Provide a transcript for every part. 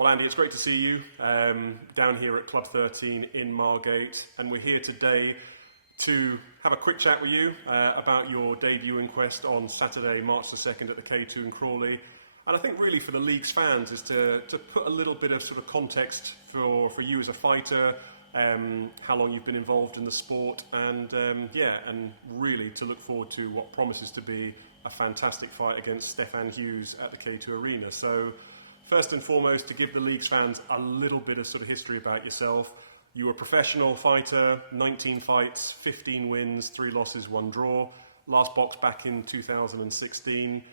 Well, Andy, it's great to see you down here at Club 13 in Margate, and we're here today to have a quick chat with you about your debut inquest on Saturday, March the 2nd at the K2 in Crawley. And I think really for the league's fans is to put a little bit of sort of context for you as a fighter, how long you've been involved in the sport, and and really to look forward to what promises to be a fantastic fight against Stefan Hughes at the K2 Arena. So first and foremost, to give the league's fans a little bit of sort of history about yourself. You were a professional fighter, 19 fights, 15 wins, 3 losses, 1 draw. Last box back in 2016,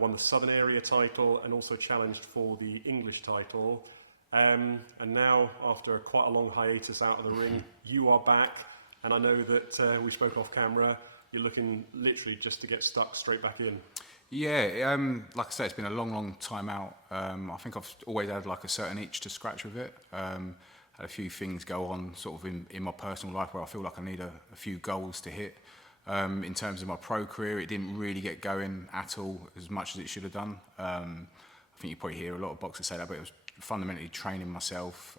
won the Southern Area title and also challenged for the English title. And now, after quite a long hiatus out of the ring, you are back. And I know that we spoke off camera, you're looking literally just to get stuck straight back in. Yeah, like I said, it's been a long time out. I think I've always had like a certain itch to scratch with it. Had a few things go on sort of in my personal life where I feel like I need a few goals to hit. In terms of my pro career, it didn't really get going at all as much as it should have done. I think you probably hear a lot of boxers say that, but it was fundamentally training myself.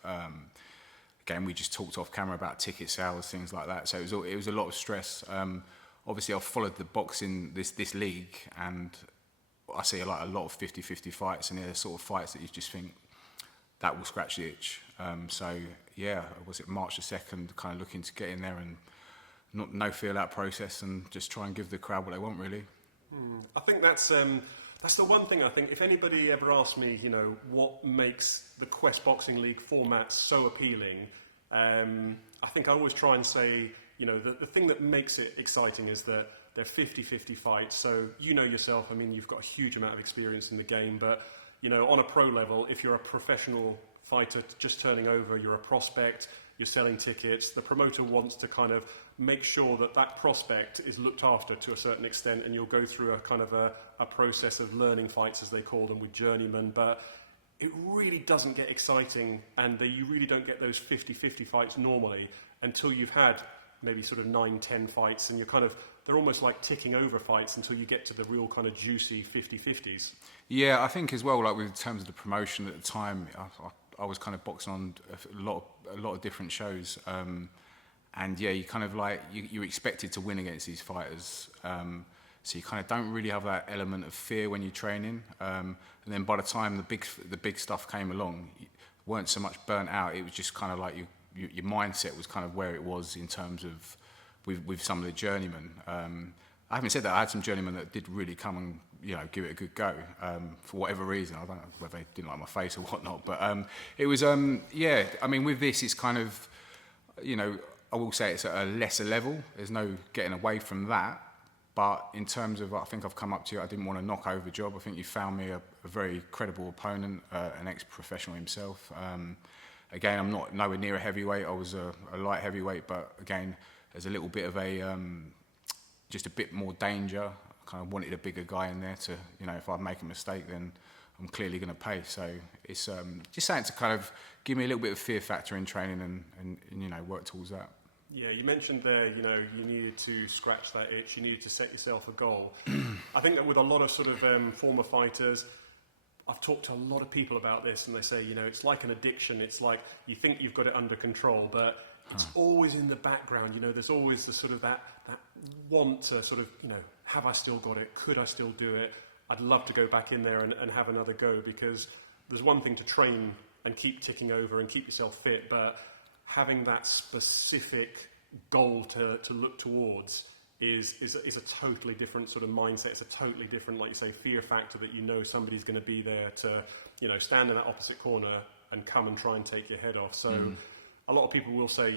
Again, we just talked off camera about ticket sales, things like that. So it was a lot of stress. Obviously, I've followed the boxing, this league, and I see a lot of 50-50 fights, and they're the sort of fights that you just think, that will scratch the itch. So, yeah, was it March the 2nd, kind of looking to get in there and no feel-out process and just try and give the crowd what they want, really. I think that's the one thing. I think if anybody ever asked me, what makes the Quest Boxing League format so appealing, I think I always try and say, the thing that makes it exciting is that they're 50-50 fights. So yourself, I mean, you've got a huge amount of experience in the game, but, on a pro level, if you're a professional fighter just turning over, you're a prospect, you're selling tickets, the promoter wants to kind of make sure that prospect is looked after to a certain extent, and you'll go through a kind of a process of learning fights, as they call them, with journeymen. But it really doesn't get exciting, and you really don't get those 50-50 fights normally until you've had maybe sort of 9-10 fights, and they're almost like ticking over fights until you get to the real kind of juicy 50-50s. Yeah, I think as well, like with terms of the promotion at the time, I was kind of boxing on a lot of different shows, and yeah, you kind of like you're expected to win against these fighters, so you kind of don't really have that element of fear when you're training, and then by the time the big stuff came along, you weren't so much burnt out. It was just kind of like your mindset was kind of where it was in terms of with some of the journeymen. I haven't said that, I had some journeymen that did really come and give it a good go for whatever reason. I don't know whether they didn't like my face or whatnot, but it was I mean, with this, it's kind of I will say it's at a lesser level. There's no getting away from that. But in terms of, I think I've come up to you, I didn't want to knock over Job. I think you found me a very credible opponent, an ex-professional himself. Again, I'm not nowhere near a heavyweight. I was a light heavyweight, but again, there's a little bit of just a bit more danger. I kind of wanted a bigger guy in there to, if I make a mistake, then I'm clearly going to pay. So it's just something to kind of give me a little bit of fear factor in training and work towards that. Yeah, you mentioned there, you needed to scratch that itch, you needed to set yourself a goal. I think that with a lot of sort of former fighters, I've talked to a lot of people about this, and they say, it's like an addiction. It's like you think you've got it under control, but it's always in the background. There's always the sort of that want to sort of, have I still got it? Could I still do it? I'd love to go back in there and have another go, because there's one thing to train and keep ticking over and keep yourself fit, but having that specific goal to look towards is a totally different sort of mindset. It's a totally different, like you say, fear factor that somebody's going to be there to, stand in that opposite corner and come and try and take your head off. So a lot of people will say,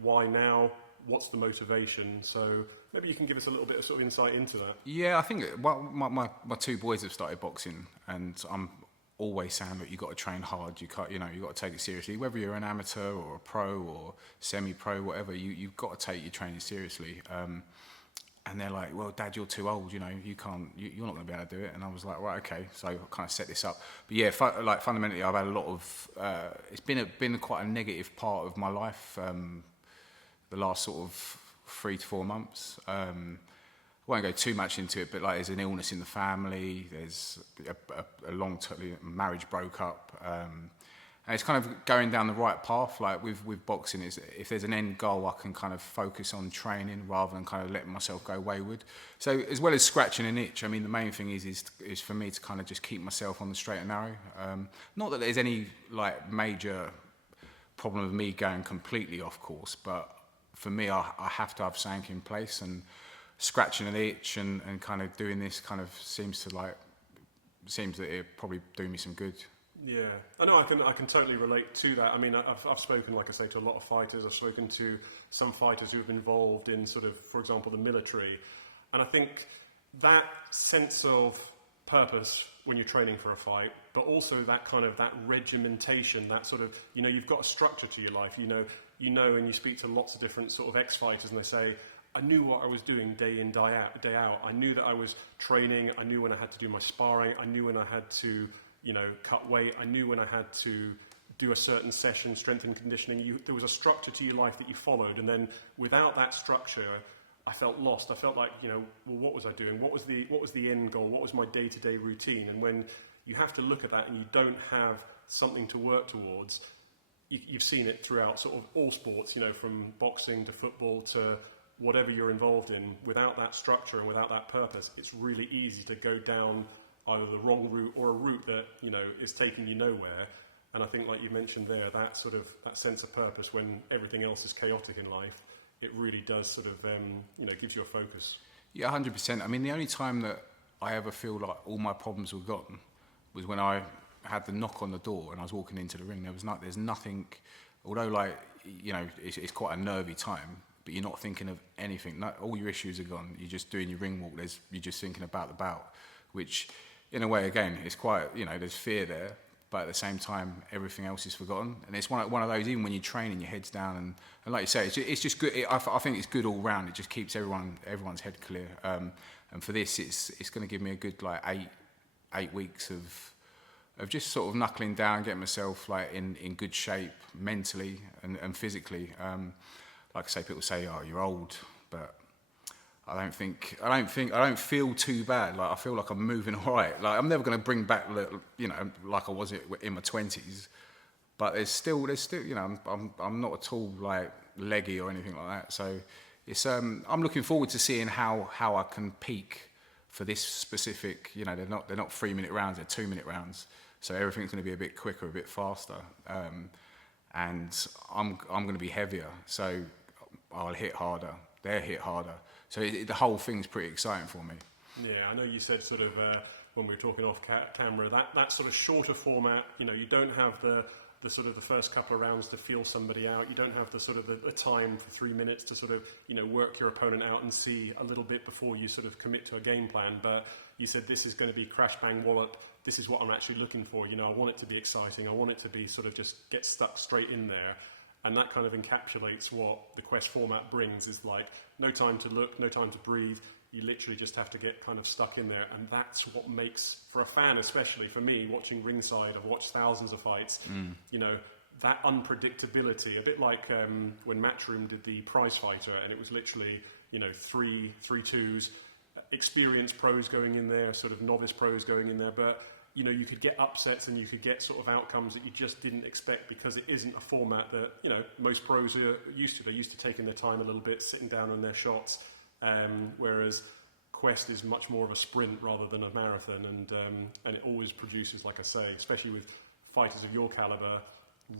why now? What's the motivation? So maybe you can give us a little bit of sort of insight into that. Yeah, I think my 2 boys have started boxing, and I'm always saying that you've got to train hard. You can't, you've got to take it seriously. Whether you're an amateur or a pro or semi-pro, whatever, you've got to take your training seriously. And they're like, well, Dad, you're too old, you can't, you're not going to be able to do it. And I was like, right, okay. So I kind of set this up. But yeah, fundamentally, I've had a lot of, it's been quite a negative part of my life, the last sort of 3 to 4 months. I won't go too much into it, but there's an illness in the family. There's a long-term marriage broke up. And it's kind of going down the right path. Like with boxing, is if there's an end goal, I can kind of focus on training rather than kind of letting myself go wayward. So as well as scratching an itch, I mean, the main thing is for me to kind of just keep myself on the straight and narrow. Not that there's any like major problem with me going completely off course, but for me, I have to have something in place, and scratching an itch and kind of doing this kind of seems that it probably do me some good. Yeah, I know. I can totally relate to that. I mean, I've spoken, like I say, to a lot of fighters. I've spoken to some fighters who have been involved in sort of, for example, the military, and I think that sense of purpose when you're training for a fight, but also that kind of that regimentation, that sort of, you know, you've got a structure to your life. You know, and you speak to lots of different sort of ex-fighters, and they say, I knew what I was doing day in, day out. I knew that I was training. I knew when I had to do my sparring. I knew when I had to, you know, cut weight. I knew when I had to do a certain session, strength and conditioning. There was a structure to your life that you followed, and then without that structure, I felt lost. I felt like, you know, well, what was I doing? What was the end goal? What was my day-to-day routine? And when you have to look at that and you don't have something to work towards, you've seen it throughout sort of all sports, you know, from boxing to football to whatever you're involved in. Without that structure and without that purpose, it's really easy to go down either the wrong route or a route that, you know, is taking you nowhere. And I think, like you mentioned there, that sort of that sense of purpose when everything else is chaotic in life, it really does sort of, you know, gives you a focus. Yeah, 100%. I mean, the only time that I ever feel like all my problems were gone was when I had the knock on the door and I was walking into the ring. There's nothing, although, like, you know, it's quite a nervy time, but you're not thinking of anything. All your issues are gone. You're just doing your ring walk. You're just thinking about the bout, which, in a way, again, it's quite, you know, there's fear there, but at the same time, everything else is forgotten. And it's one of those, even when you're training, your head's down, and like you say, it's just good. I think it's good all round. It just keeps everyone's head clear. And for this, it's going to give me a good like 8 weeks of just sort of knuckling down, getting myself like in good shape mentally and physically. Like I say, people say, "Oh, you're old," but I don't feel too bad. Like, I feel like I'm moving all right. Like, I'm never going to bring back, you know, like I was in my 20s. But there's still, you know, I'm not at all like leggy or anything like that. So it's I'm looking forward to seeing how I can peak for this specific. You know, they're not 3-minute rounds, they're 2-minute rounds. So everything's going to be a bit quicker, a bit faster, and I'm going to be heavier. So I'll hit harder. They'll hit harder. So the whole thing's pretty exciting for me. Yeah, I know you said sort of when we were talking off camera that sort of shorter format. You know, you don't have the sort of the first couple of rounds to feel somebody out. You don't have the sort of the time for 3 minutes to sort of, you know, work your opponent out and see a little bit before you sort of commit to a game plan. But you said this is going to be crash bang wallop. This is what I'm actually looking for. You know, I want it to be exciting. I want it to be sort of just get stuck straight in there. And that kind of encapsulates what the Quest format brings, is like no time to look, no time to breathe. You literally just have to get kind of stuck in there. And that's what makes, for a fan, especially for me, watching ringside, I've watched thousands of fights, you know, that unpredictability, a bit like when Matchroom did the prize fighter, and it was literally, you know, three twos, experienced pros going in there, sort of novice pros going in there, but you know, you could get upsets and you could get sort of outcomes that you just didn't expect, because it isn't a format that, you know, most pros are used to. They're used to taking their time a little bit, sitting down on their shots, whereas Quest is much more of a sprint rather than a marathon, and it always produces, like I say, especially with fighters of your caliber,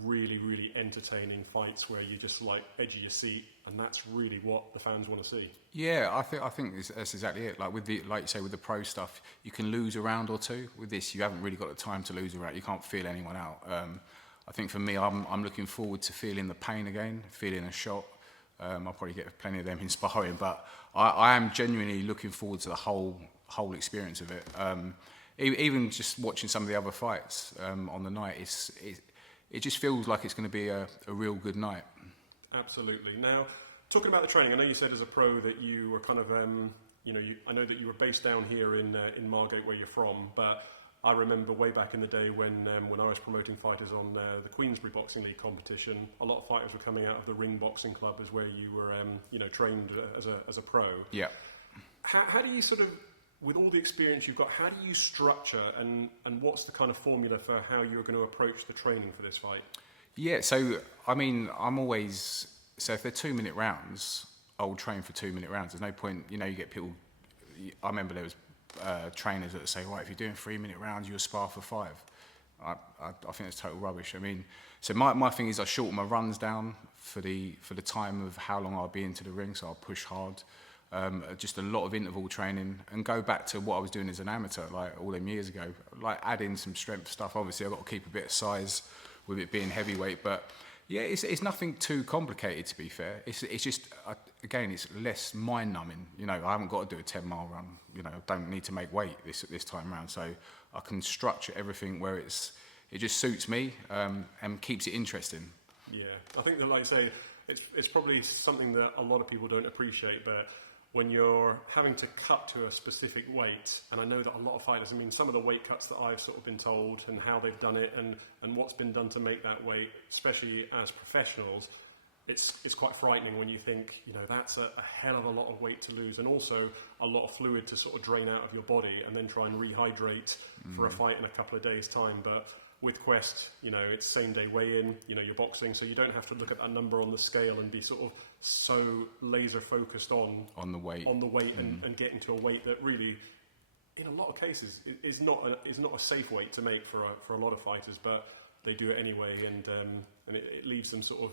really, really entertaining fights where you're just like edge of your seat, and that's really what the fans want to see. Yeah, I think that's exactly it. Like like you say, with the pro stuff, you can lose a round or two. With this, you haven't really got the time to lose a round. You can't feel anyone out. I think for me, I'm looking forward to feeling the pain again, feeling a shot. I'll probably get plenty of them in sparring, but I am genuinely looking forward to the whole experience of it. Even just watching some of the other fights on the night, it just feels like it's going to be a real good night. Absolutely. Now, talking about the training, I know you said as a pro that you were kind of, you know, I know that you were based down here in Margate, where you're from, but I remember way back in the day when I was promoting fighters on the Queensbury Boxing League competition, a lot of fighters were coming out of the Ring Boxing Club, as where you were, you know, trained as a pro. Yeah. How do you sort of with all the experience you've got, how do you structure and what's the kind of formula for how you're going to approach the training for this fight? Yeah, so I mean, I'm always, so if they're 2-minute rounds, I'll train for 2-minute rounds. There's no point, you get people, I remember there was trainers that would say, right, if you're doing 3-minute rounds, you'll spar for 5. I think that's total rubbish. I mean, so my thing is I shorten my runs down for the time of how long I'll be into the ring, so I'll push hard. Just a lot of interval training and go back to what I was doing as an amateur, like all them years ago. Like add in some strength stuff. Obviously, I've got to keep a bit of size with it being heavyweight, but yeah, it's nothing too complicated, to be fair. It's just again, it's less mind numbing. I haven't got to do a 10-mile run. I don't need to make weight this time around, so I can structure everything where it just suits me and keeps it interesting. Yeah, I think that, like I say, it's probably something that a lot of people don't appreciate, but when you're having to cut to a specific weight, and I know that a lot of fighters, some of the weight cuts that I've sort of been told and how they've done it and what's been done to make that weight, especially as professionals, it's quite frightening when you think, that's a hell of a lot of weight to lose, and also a lot of fluid to sort of drain out of your body and then try and rehydrate for a fight in a couple of days' time. But with Quest, it's same day weigh-in, you're boxing, so you don't have to look at that number on the scale and be sort of so laser focused on the weight and getting to a weight that really, in a lot of cases, is not a safe weight to make for a lot of fighters, but they do it anyway, and it leaves them sort of,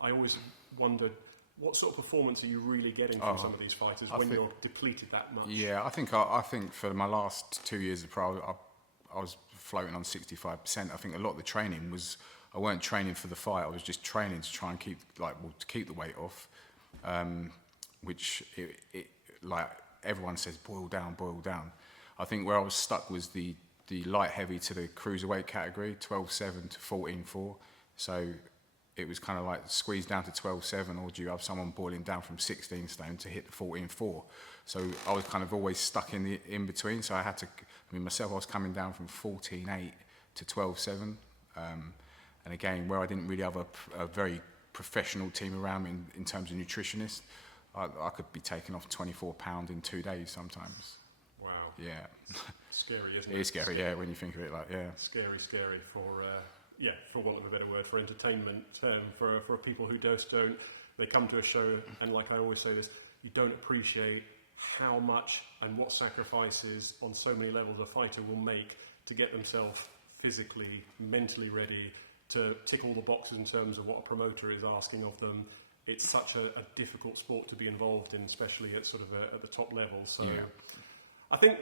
I always wondered, what sort of performance are you really getting from some of these fighters when you're depleted that much? Yeah, I think for my last 2 years of pro, I was floating on 65%. I think a lot of the training was, I weren't training for the fight. I was just training to try and keep the weight off, which like everyone says, boil down. I think where I was stuck was the light heavy to the cruiserweight category, 12.7 to 14.4. So it was kind of like squeezed down to 12.7, or do you have someone boiling down from 16 stone to hit the 14.4? So I was kind of always stuck in between. So I had to, myself, I was coming down from 14.8 to 12.7. And again, where I didn't really have a very professional team around me in terms of nutritionists, I could be taking off 24 pounds in 2 days sometimes. Wow. Yeah. Scary, isn't it? It is scary, yeah, when you think of it like, yeah. Scary for want of a better word, for entertainment, for people who just don't, they come to a show, and like I always say this, you don't appreciate how much and what sacrifices on so many levels a fighter will make to get themselves physically, mentally ready to tick all the boxes in terms of what a promoter is asking of them. It's such a difficult sport to be involved in, especially at sort of at the top level. So yeah. I think,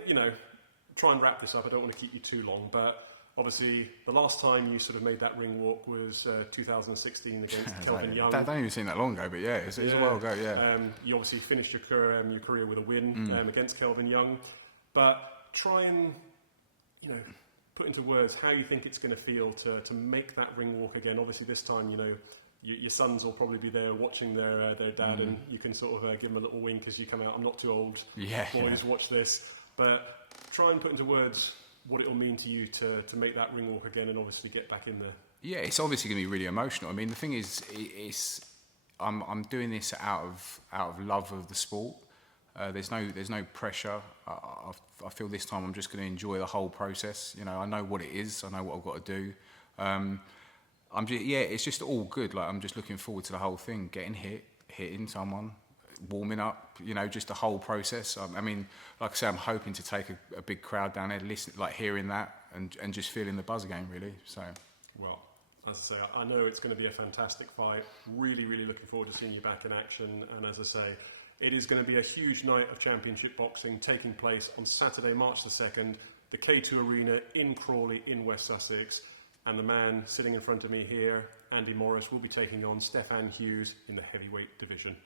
try and wrap this up. I don't want to keep you too long, but obviously the last time you sort of made that ring walk was 2016 against Kelvin Young. That don't even seem that long ago, but yeah, it's a while ago, yeah. You obviously finished your career with a win against Kelvin Young, but try and, put into words how you think it's going to feel to make that ring walk again. Obviously this time, your sons will probably be there watching their dad, and you can sort of give them a little wink as you come out. I'm not too old. Boys, watch this. But try and put into words what it will mean to you to make that ring walk again and obviously get back in there. Yeah, it's obviously going to be really emotional. The thing is, I'm doing this out of love of the sport. There's no pressure. I feel this time I'm just going to enjoy the whole process. I know what it is. I know what I've got to do. It's just all good. Like, I'm just looking forward to the whole thing, getting hitting someone, warming up. Just the whole process. Like I say, I'm hoping to take a big crowd down there, hearing that and just feeling the buzz again, really. So. Well, as I say, I know it's going to be a fantastic fight. Really, really looking forward to seeing you back in action. And as I say, it is going to be a huge night of championship boxing taking place on Saturday, March the 2nd, the K2 Arena in Crawley in West Sussex. And the man sitting in front of me here, Andy Morris, will be taking on Stefan Hughes in the heavyweight division.